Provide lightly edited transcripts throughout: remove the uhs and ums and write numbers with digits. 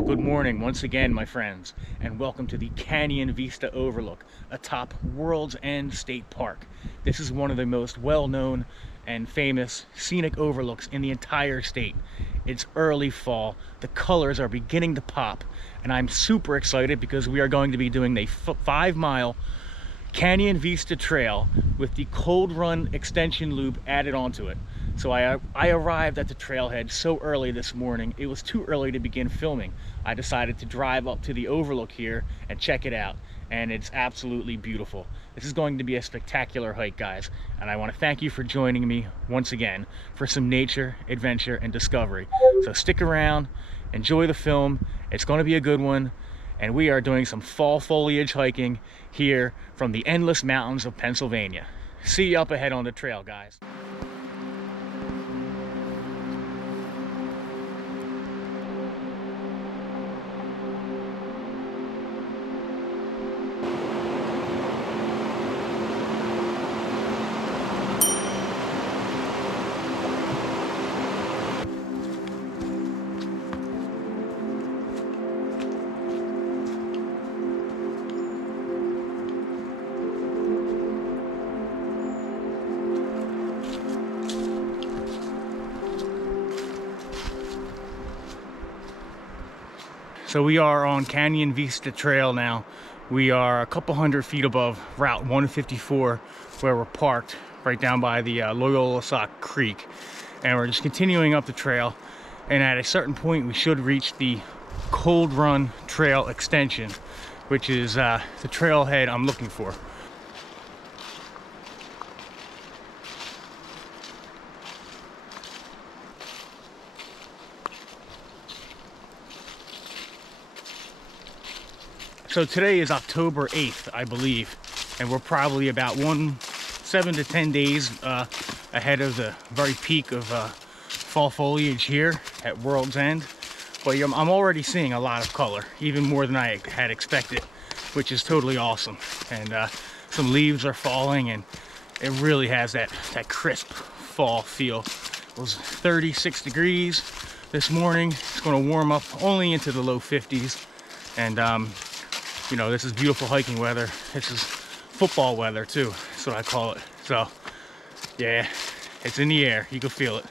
Well, good morning once again, my friends, and welcome to the Canyon Vista Overlook atop World's End State Park. This is one of the most well-known and famous scenic overlooks in the entire state. It's early fall, the colors are beginning to pop, and I'm super excited because we are going to be doing a 5-mile Canyon Vista trail with the Cold Run extension loop added onto it. So I arrived at the trailhead so early this morning, it was too early to begin filming. I decided to drive up to the overlook here and check it out, and it's absolutely beautiful. This is going to be a spectacular hike, guys, and I want to thank you for joining me once again for some nature, adventure, and discovery. So stick around, enjoy the film, it's going to be a good one, and we are doing some fall foliage hiking here from the endless mountains of Pennsylvania. See you up ahead on the trail, guys. So we are on Canyon Vista Trail now. We are a couple hundred feet above Route 154 where we're parked right down by the Loyola Sock Creek. And we're just continuing up the trail. And at a certain point we should reach the Cold Run Trail extension, which is the trailhead I'm looking for. So today is October 8th, I believe, and we're probably about 7 to 10 days ahead of the very peak of fall foliage here at World's End. But I'm already seeing a lot of color, even more than I had expected, which is totally awesome. And some leaves are falling, and it really has that crisp fall feel. It was 36 degrees this morning. It's going to warm up only into the low 50s, and you know, this is beautiful hiking weather. This is football weather too, that's what I call it. So yeah, it's in the air, you can feel it.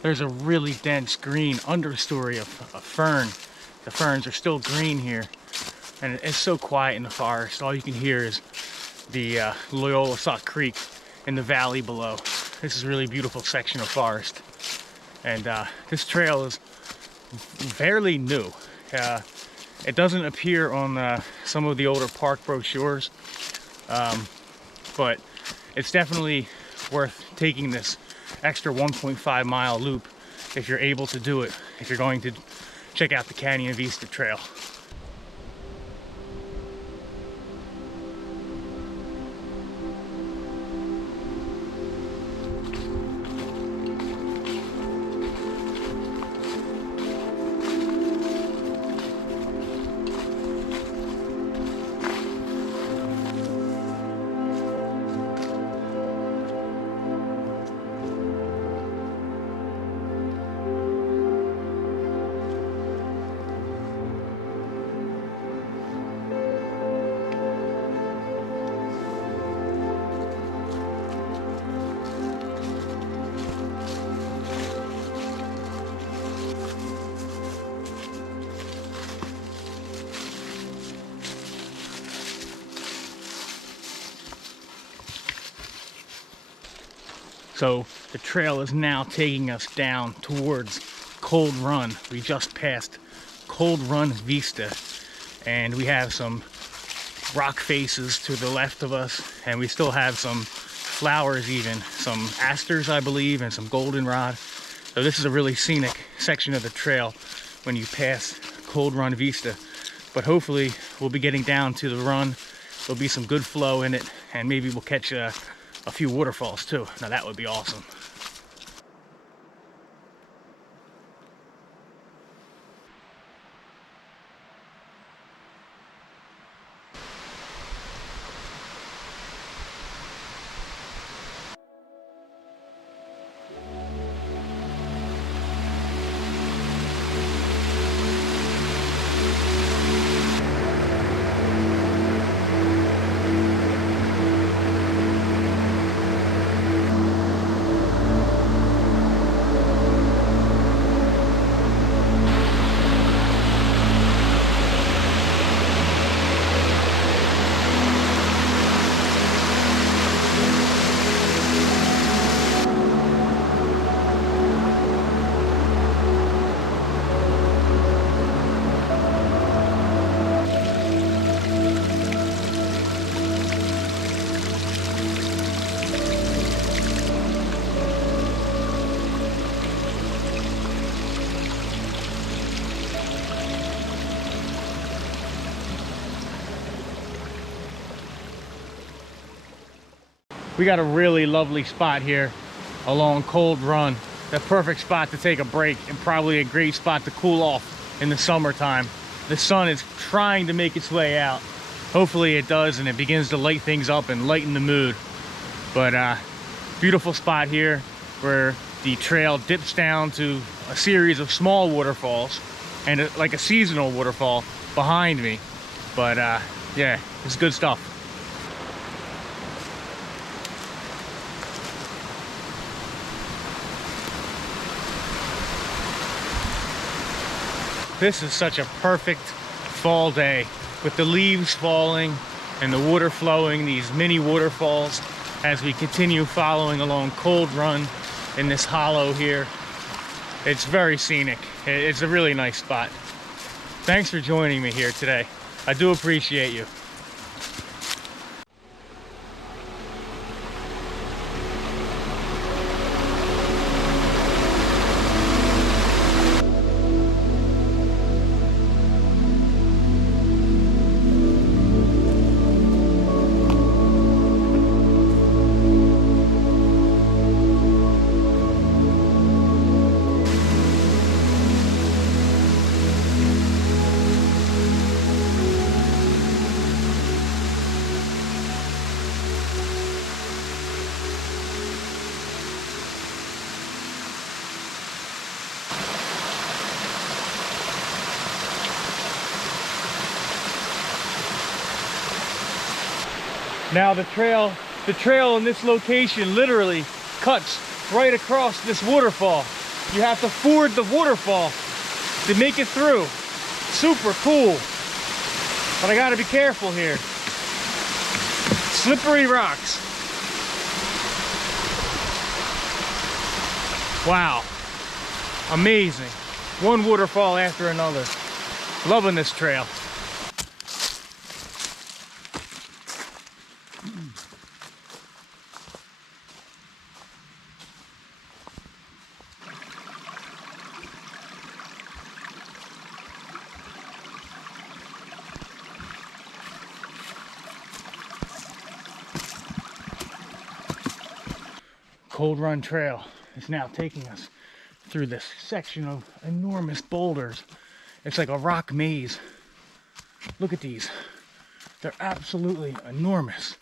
There's a really dense green understory of fern. The ferns are still green here, and it's so quiet in the forest. All you can hear is the Loyola Sock Creek in the valley below. This is a really beautiful section of forest, and this trail is fairly new. It doesn't appear on some of the older park brochures, but it's definitely worth taking this extra 1.5 mile loop if you're able to do it, if you're going to check out the Canyon Vista Trail. So the trail is now taking us down towards Cold Run. We just passed Cold Run Vista, and we have some rock faces to the left of us, and we still have some flowers, even some asters, I believe, and some goldenrod. So this is a really scenic section of the trail when you pass Cold Run Vista. But hopefully we'll be getting down to the run. There'll be some good flow in it, and maybe we'll catch a few waterfalls too. Now that would be awesome. We got a really lovely spot here along Cold Run. The perfect spot to take a break, and probably a great spot to cool off in the summertime. The sun is trying to make its way out. Hopefully it does, and it begins to light things up and lighten the mood. But beautiful spot here where the trail dips down to a series of small waterfalls and like a seasonal waterfall behind me. But yeah, it's good stuff. This is such a perfect fall day with the leaves falling and the water flowing, these mini waterfalls, as we continue following along Cold Run in this hollow here. It's very scenic. It's a really nice spot. Thanks for joining me here today. I do appreciate you. Now the trail in this location literally cuts right across this waterfall. You have to ford the waterfall to make it through. Super cool. But I gotta be careful here. Slippery rocks. Wow. Amazing. One waterfall after another. Loving this trail. Cold Run Trail is now taking us through this section of enormous boulders. It's like a rock maze. Look at these. They're absolutely enormous.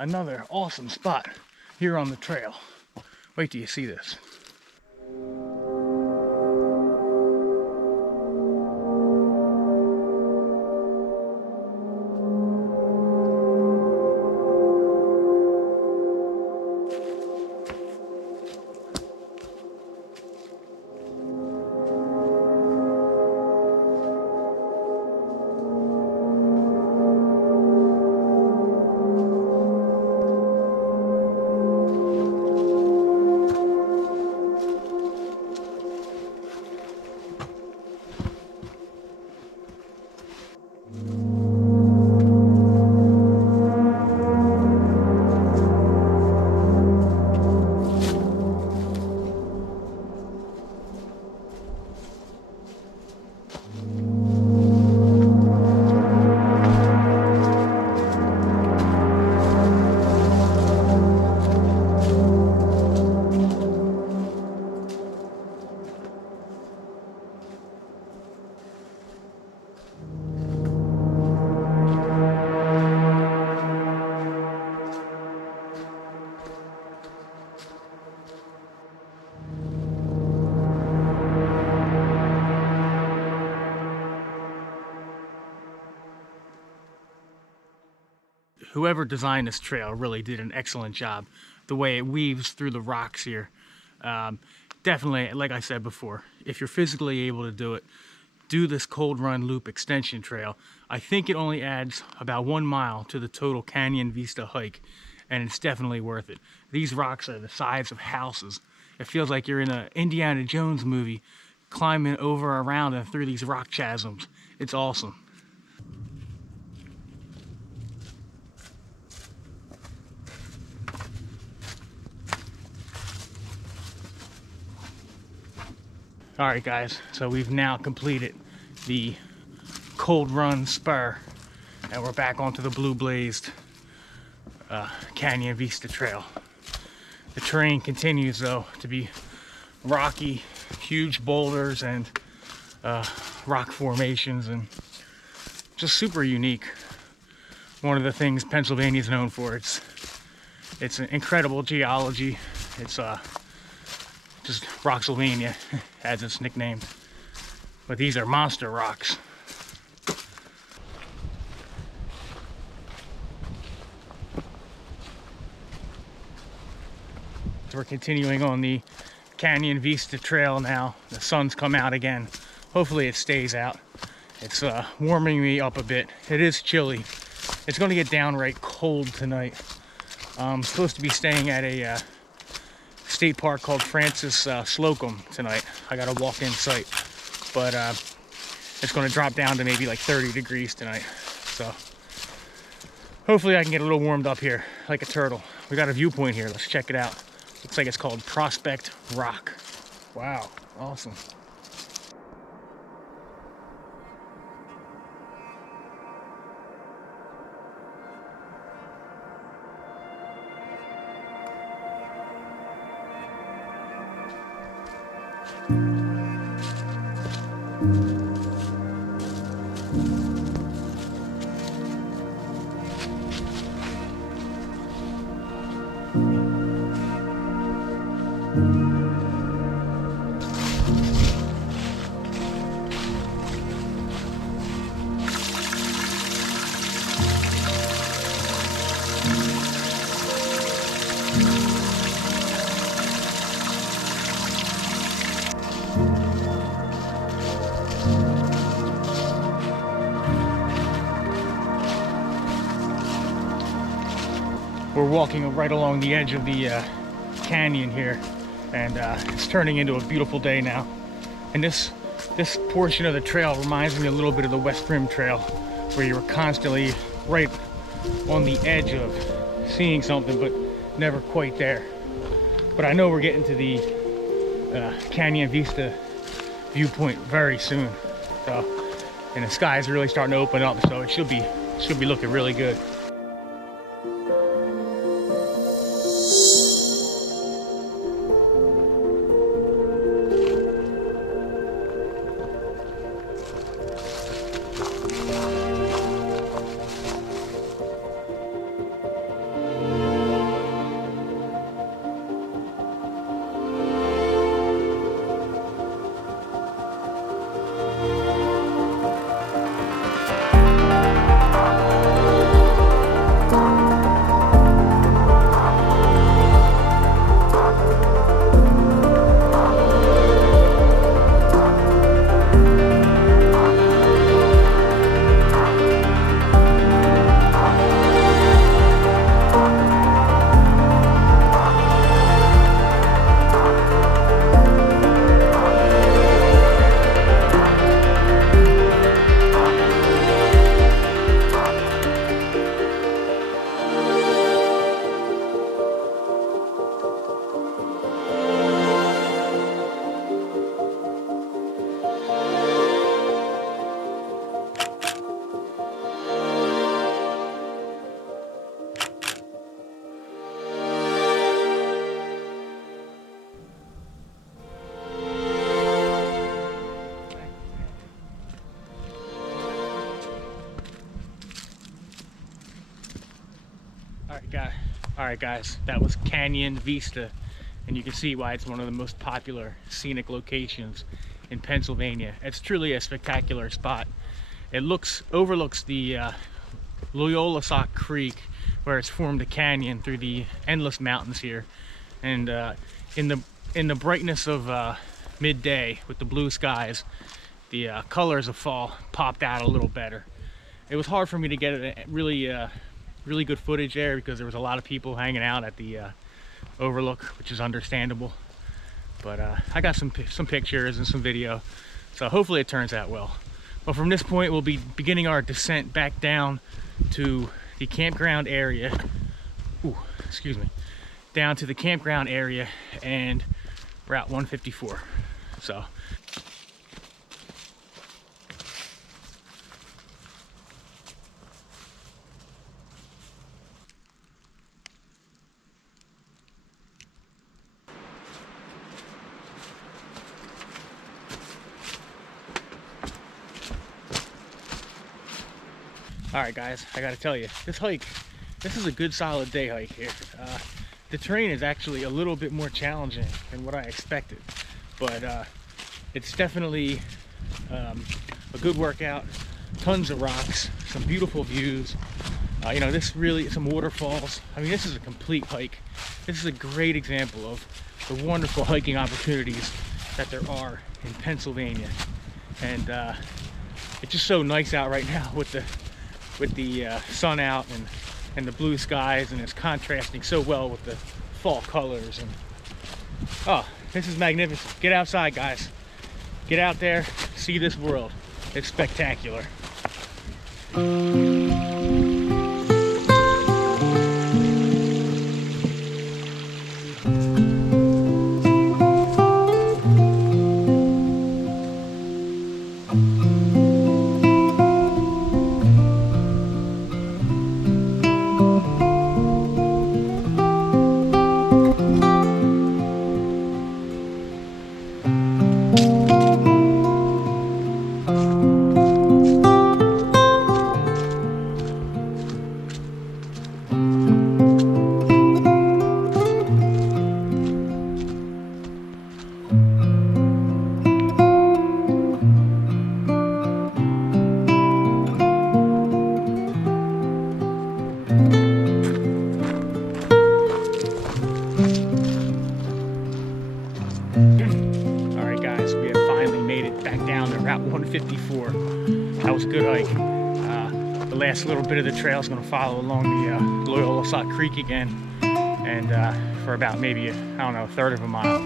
Another awesome spot here on the trail. Wait till you see this. whoever designed this trail really did an excellent job. The way it weaves through the rocks here. Definitely, like I said before, if you're physically able to do it, do this Cold Run Loop extension trail. I think it only adds about 1 mile to the total Canyon Vista hike, and it's definitely worth it. These rocks are the size of houses. It feels like you're in an Indiana Jones movie, climbing over, around, and through these rock chasms. It's awesome. All right, guys, so we've now completed the Cold Run Spur, and we're back onto the blue blazed Canyon Vista Trail. The terrain continues, though, to be rocky, huge boulders and rock formations, and just super unique. One of the things Pennsylvania is known for. It's an incredible geology. It's just Rocksylvania, as it's nicknamed. But these are monster rocks. We're continuing on the Canyon Vista Trail now. The sun's come out again. Hopefully it stays out. It's warming me up a bit. It is chilly. It's going to get downright cold tonight. I'm supposed to be staying at a state park called Francis Slocum tonight. I got a walk-in site, but it's going to drop down to maybe like 30 degrees tonight. So hopefully I can get a little warmed up here like a turtle. We got a viewpoint here. Let's check it out. Looks like it's called Prospect Rock. Wow, awesome. We're walking right along the edge of the canyon here, and it's turning into a beautiful day now. And this portion of the trail reminds me a little bit of the West Rim Trail, where you were constantly right on the edge of seeing something, but never quite there. But I know we're getting to the Canyon Vista viewpoint very soon. So, and the sky is really starting to open up, so it should be looking really good. All right, guys, that was Canyon Vista, and you can see why it's one of the most popular scenic locations in Pennsylvania. It's truly a spectacular spot. It overlooks the Loyola Sock Creek, where it's formed a canyon through the endless mountains here. And in the brightness of midday with the blue skies, the colors of fall popped out a little better. It was hard for me to get a really good footage there because there was a lot of people hanging out at the overlook, which is understandable. But I got some pictures and some video, so hopefully it turns out well. But from this point, we'll be beginning our descent back down to the campground area. Ooh, excuse me. Down to the campground area and Route 154. So. All right, guys, I gotta tell you, this is a good solid day hike here. The terrain is actually a little bit more challenging than what I expected, but it's definitely a good workout. Tons of rocks, some beautiful views. You know, some waterfalls. I mean, this is a complete hike. This is a great example of the wonderful hiking opportunities that there are in Pennsylvania. And it's just so nice out right now with the sun out and the blue skies, and it's contrasting so well with the fall colors. And oh, this is magnificent. Get outside, guys. Get out there, see this world. It's spectacular. Route 154. That was a good hike. The last little bit of the trail is going to follow along the Loyola Sock Creek again, and for about maybe, I don't know, a third of a mile.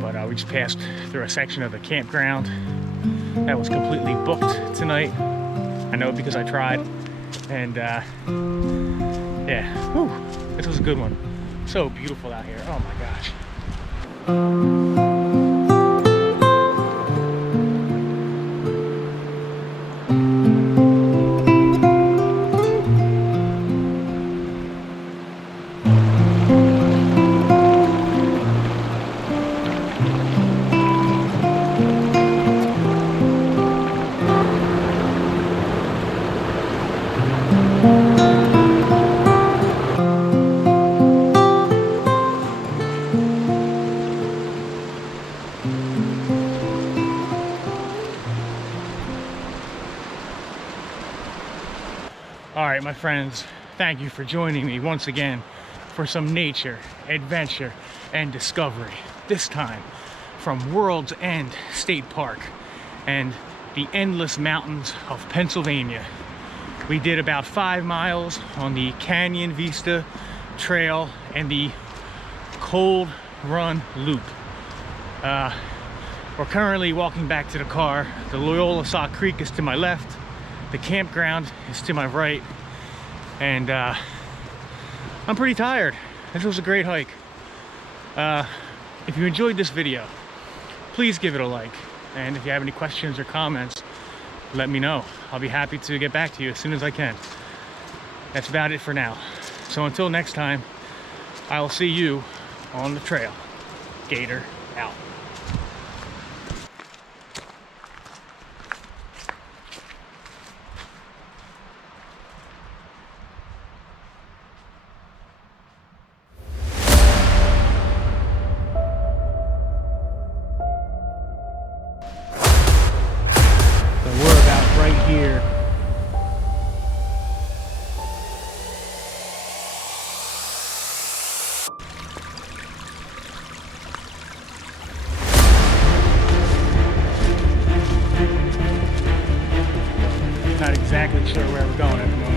But we just passed through a section of the campground that was completely booked tonight. I know because I tried, and yeah, whew, this was a good one. So beautiful out here. Oh my gosh. All right, my friends, thank you for joining me once again for some nature, adventure, and discovery. This time from World's End State Park and the endless mountains of Pennsylvania. We did about 5 miles on the Canyon Vista trail and the Cold Run Loop. We're currently walking back to the car. The Loyola Sock Creek is to my left. The campground is to my right, and I'm pretty tired. This was a great hike. If you enjoyed this video, please give it a like, and if you have any questions or comments, let me know. I'll be happy to get back to you as soon as I can. That's about it for now. So until next time, I will see you on the trail. Gator out. We're about right here not exactly sure where we're going at the moment.